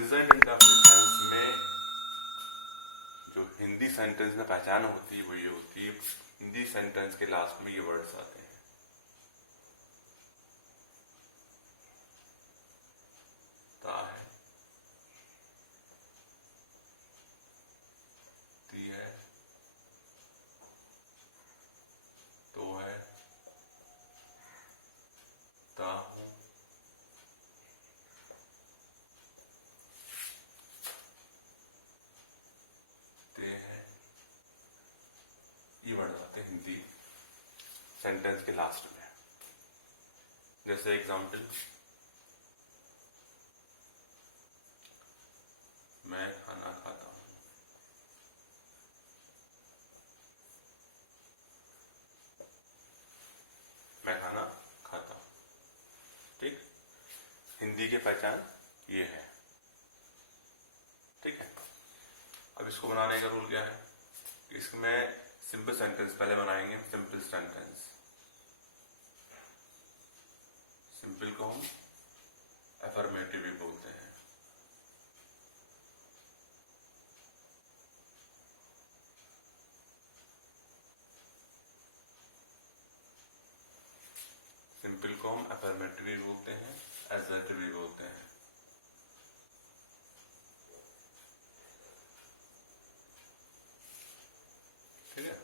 Present indefinite tense में जो Hindi sentence में पहचान होती है वो ये होती है, हिंदी सेंटेंस के लास्ट में ये वर्ड्स आते हैं। ता है, ती है, तो है, ता हूं, ते है, ये वर्ड आते हैं हिंदी सेंटेंस के लास्ट में। जैसे एग्जाम्पल, मैं खाना खाता हूं, मैं खाना खाता हूं। ठीक, हिंदी की पहचान ये है। ठीक है, अब इसको बनाने का रूल क्या है? इसमें सिंपल सेंटेंस पहले बनाएंगे, सिंपल सेंटेंस। सिंपल को हम अफर्मेटिव भी बोलते हैं। सिंपल को हम अफर्मेटिव भी बोलते हैं, एसर्टिव भी बोलते हैं। ठीक है,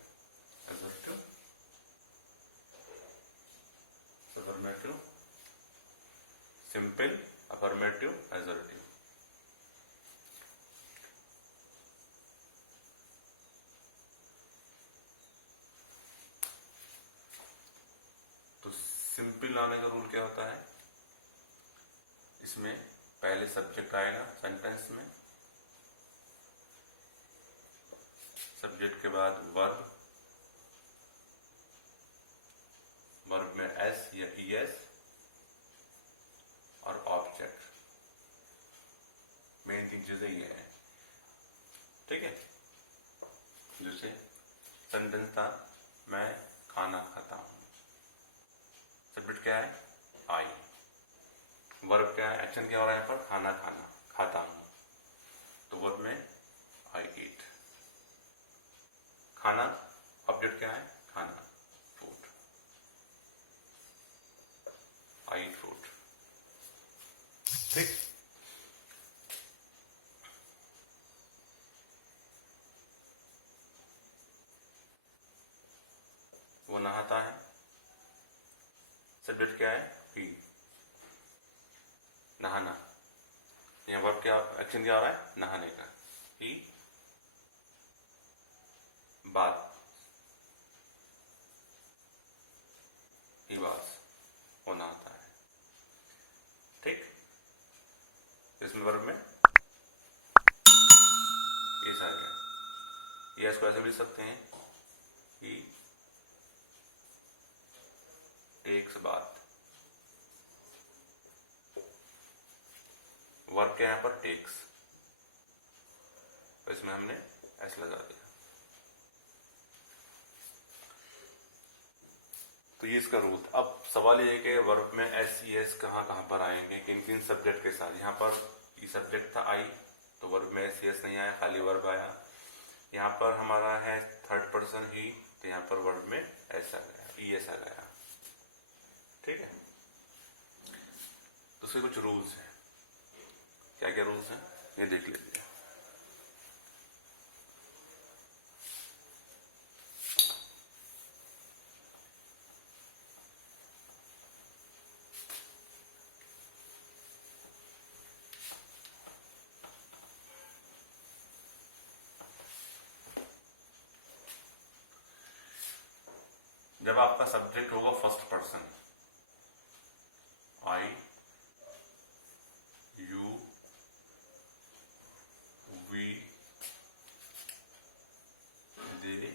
assertive, affirmative, simple, affirmative, assertive. तो सिंपल आने का रूल क्या होता है? इसमें पहले सब्जेक्ट आएगा सेंटेंस में, सब्जेक्ट के बाद वर्ब, वर्ब में एस या ईएस और ऑब्जेक्ट। मेन तीन चीजें ये हैं। ठीक है, जैसे सेंटेंस था मैं खाना खाता हूं, सब्जेक्ट क्या है? आई। वर्ब क्या है? एक्शन क्या हो रहा है यहाँ पर? खाना खाना, खाता हूं। तो वर्ब में आई ईट। खाना, ऑब्जेक्ट क्या है? खाना, फूड, आई ईट फूड। ठीक, वो नहाता है, सब्जेक्ट क्या है? ही। नहाना, यहाँ वर्ब क्या, एक्शन क्या हो रहा है? नहाने का। ही बात, ही बात, वो नहाता है। ठीक, इसमें वर्ब में यस आ गया। यस को ऐसे भी लिख सकते हैं, ही टेक्स बात। वर्ब क्या है यहाँ पर? टेक्स, तो इसमें हमने एस लगा दिया। तो ये इसका रूल। अब सवाल ये है कि वर्ब में एस ई एस कहाँ पर आएंगे, किन किन सब्जेक्ट के साथ? यहाँ पर ये सब्जेक्ट था आई, तो वर्ब में एस ई एस नहीं आया, खाली वर्ब आया। यहाँ पर हमारा है थर्ड पर्सन ही, तो यहाँ पर वर्ब में एस आ गया, ई एस आ गया। ठीक है, तो उसके कुछ रूल्स हैं। क्या क्या रूल्स हैं ये देख लीजिए। जब आपका सब्जेक्ट होगा first person, I, you, we, they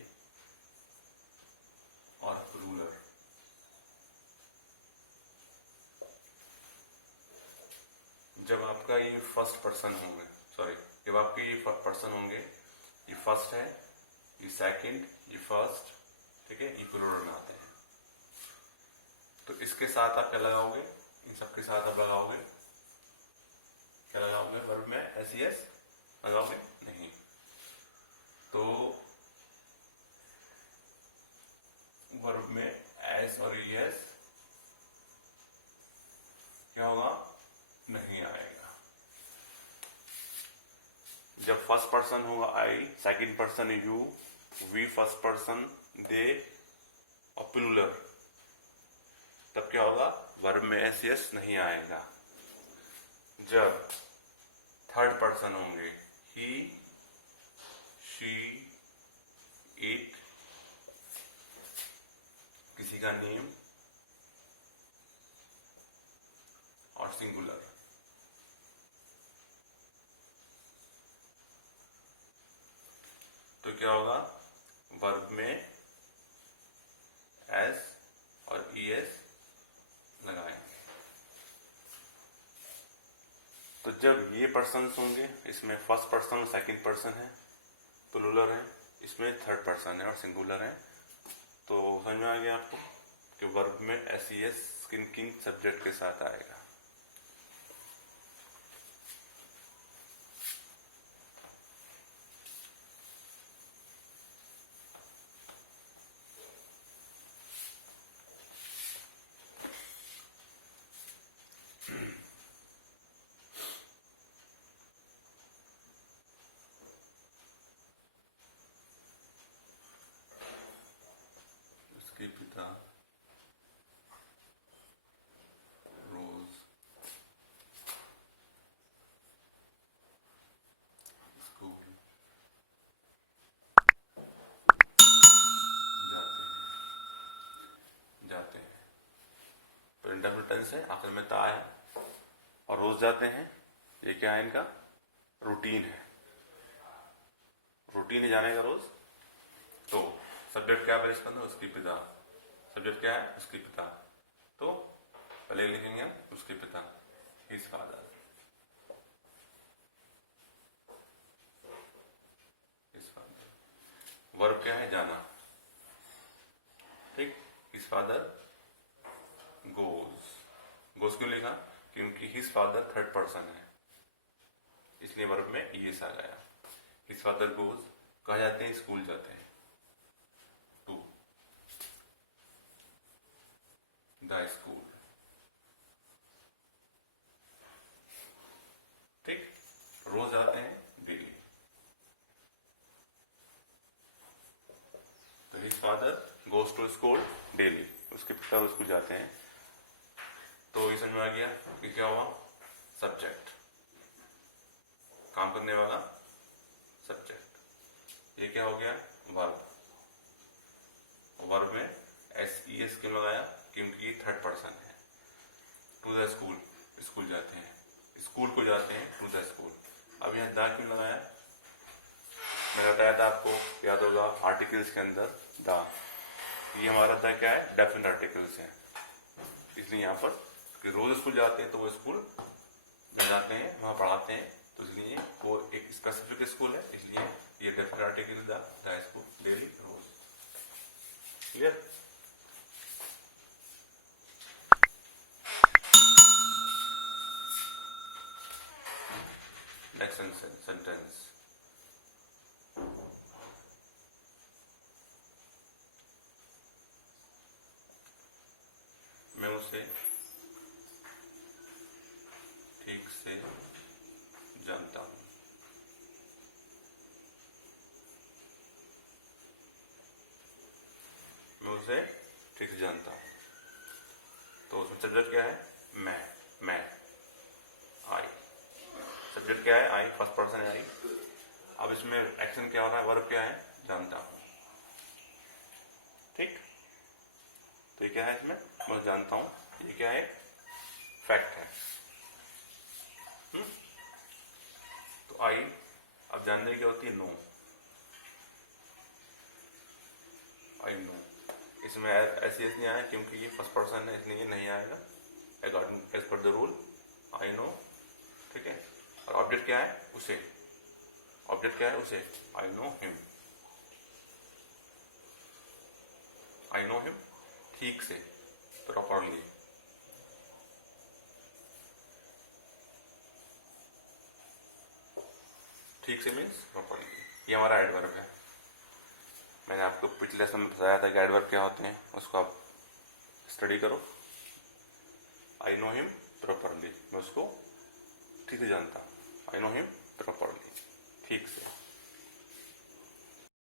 और रूलर, जब आपका ये फर्स्ट पर्सन होंगे, सॉरी, जब आपके ये पर्सन होंगे, ये फर्स्ट है, ये सेकंड, ये फर्स्ट, ठीक है, ये प्लूरल में आते हैं। तो इसके साथ आप क्या लगाओगे? इन सबके साथ आप लगाओगे क्या लगाओगे वर्ब में? एस ई एस लगाओगे नहीं। तो वर्ब में एस और ई एस क्या होगा? नहीं आएगा। जब फर्स्ट पर्सन होगा I, second person you, we first person, they और प्लूरल, तब क्या होगा? वर्ब में एस एस नहीं आएगा। जब थर्ड पर्सन होंगे ही, शी, इट, किसी का नेम और सिंगुलर, तो क्या होगा? वर्ब में एस और ई एस लगाएंगे। तो जब ये पर्सन्स होंगे, इसमें फर्स्ट पर्सन सेकंड पर्सन है, प्लूरल है, इसमें थर्ड पर्सन है और सिंगुलर है, तो समझ में आ गया आपको कि वर्ब में एस ई एस किन किन सब्जेक्ट के साथ आएगा। उसके पिता रोज स्कूल जाते हैं। तो इंडेफिनिट टेंस है, आखिर में ता है और रोज जाते हैं। ये क्या है? इनका रूटीन है। रूटीन है जाने का रोज। तो सब्जेक्ट क्या है इसके अंदर? उसके पिता। सब्जेक्ट क्या है? उसके पिता। तो पहले लिखेंगे हम उसके पिता, his father. His father. Verb क्या है? जाना। ठीक। His father goes. गोज क्यों लिखा? क्योंकि हिज फादर थर्ड पर्सन है, इसलिए वर्ब में ईएस आ गया। हिज फादर गोज कहा जाते हैं? स्कूल जाते हैं। To the school. ठीक। रोज आते हैं, डेली। तो his father goes to school daily, उसके पिता स्कूल जाते हैं। तो ये समझ में आ गया कि क्या हुआ? सब्जेक्ट, काम करने वाला सब्जेक्ट। ये क्या हो गया? वर्ब। वर्ब में एस ई एस क्यों लगाया? क्योंकि ये थर्ड पर्सन है। टू द स्कूल, स्कूल जाते हैं, स्कूल को जाते हैं, टू द स्कूल। अब यहाँ द क्यों लगाया? मैंने बताया था आपको, याद होगा, आर्टिकल्स के अंदर द। ये हमारा द क्या है? डेफिनेट आर्टिकल्स है, इसलिए यहाँ पर कि रोज स्कूल जाते हैं तो वो स्कूल में जाते हैं, वहां पढ़ाते हैं, तो इसलिए वो एक स्पेसिफिक स्कूल है, इसलिए ये definite article the school daily रोज। क्लियर? Next sentence. मैं उसे ठीक से जानता हूं। मैं उसे ठीक से जानता हूं। तो उसमें सब्जेक्ट क्या है? मैं आई। सब्जेक्ट क्या है? आई, फर्स्ट पर्सन है आई। अब इसमें एक्शन क्या हो रहा है? वर्ब क्या है? जानता हूं। ठीक। तो ये क्या है? इसमें मैं जानता हूं, ये क्या है? फैक्ट है। तो आई, अब जानने क्या होती है? नो। I know. इसमें ऐसी नहीं आया क्योंकि ये फर्स्ट पर्सन है, इसलिए ये नहीं आएगा according as per the rule. I know. ठीक है। और ऑब्जेक्ट क्या है? उसे। ऑब्जेक्ट क्या है? उसे। I know him. I know him ठीक से, प्रॉपरली। ठीक से मीन्स प्रॉपरली। ये हमारा एडवर्ब है। मैंने आपको पिछले लेसन में बताया था कि एडवर्ब क्या होते हैं, उसको आप स्टडी करो। आई नो हिम प्रॉपरली, मैं उसको ठीक से जानता हूँ। आई नो हिम प्रॉपरली, ठीक से।